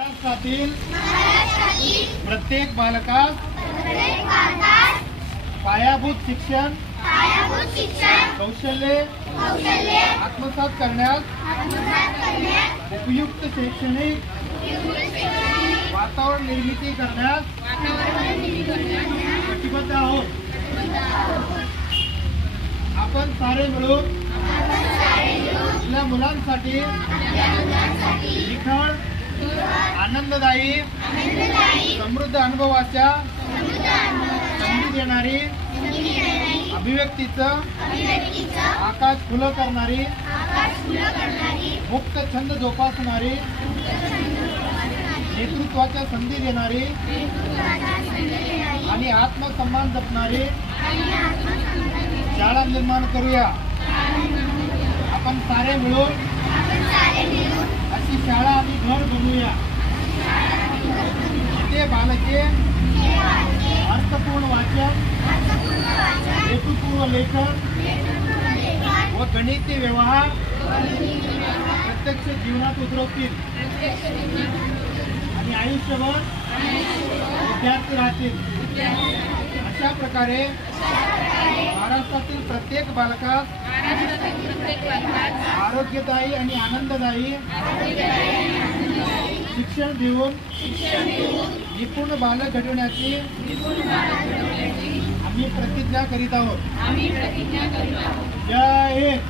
महाराष्ट्रातील प्रत्येक बालकास पायाभूत शिक्षण कौशल्ये आत्मसात करण्यास उपयुक्त शैक्षणिक वातावरण निर्मिती करण्यास कटिबद्ध आहोत. आपण सारे मिळून आपल्या मुलांसाठी निखळ आनंददायी समृद्ध अनुभवाच्या संधी देणारी अभिव्यक्तीचं आकाश खुलं करणारी मुक्त छंद जोपासणारी नेतृत्वाच्या संधी देणारी आणि आत्मसन्मान जपणारी शाळा निर्माण करूया. आपण सारे मिळून अशी शाळा आणि घर बनवूया जिथे बालके अर्थपूर्ण वाचन हेतुपूर्व लेखन व गणिती व्यवहार प्रत्यक्ष जीवनात उतरवतील आणि आयुष्यभर विद्यार्थी राहतील. अशा प्रकारे महाराष्ट्रातील प्रत्येक बालकास आरोग्यदायी आणि आनंददायी शिक्षण देऊन निपुण बालक घडवण्याची आम्ही प्रतिज्ञा करीत आहोत. जय हिंद.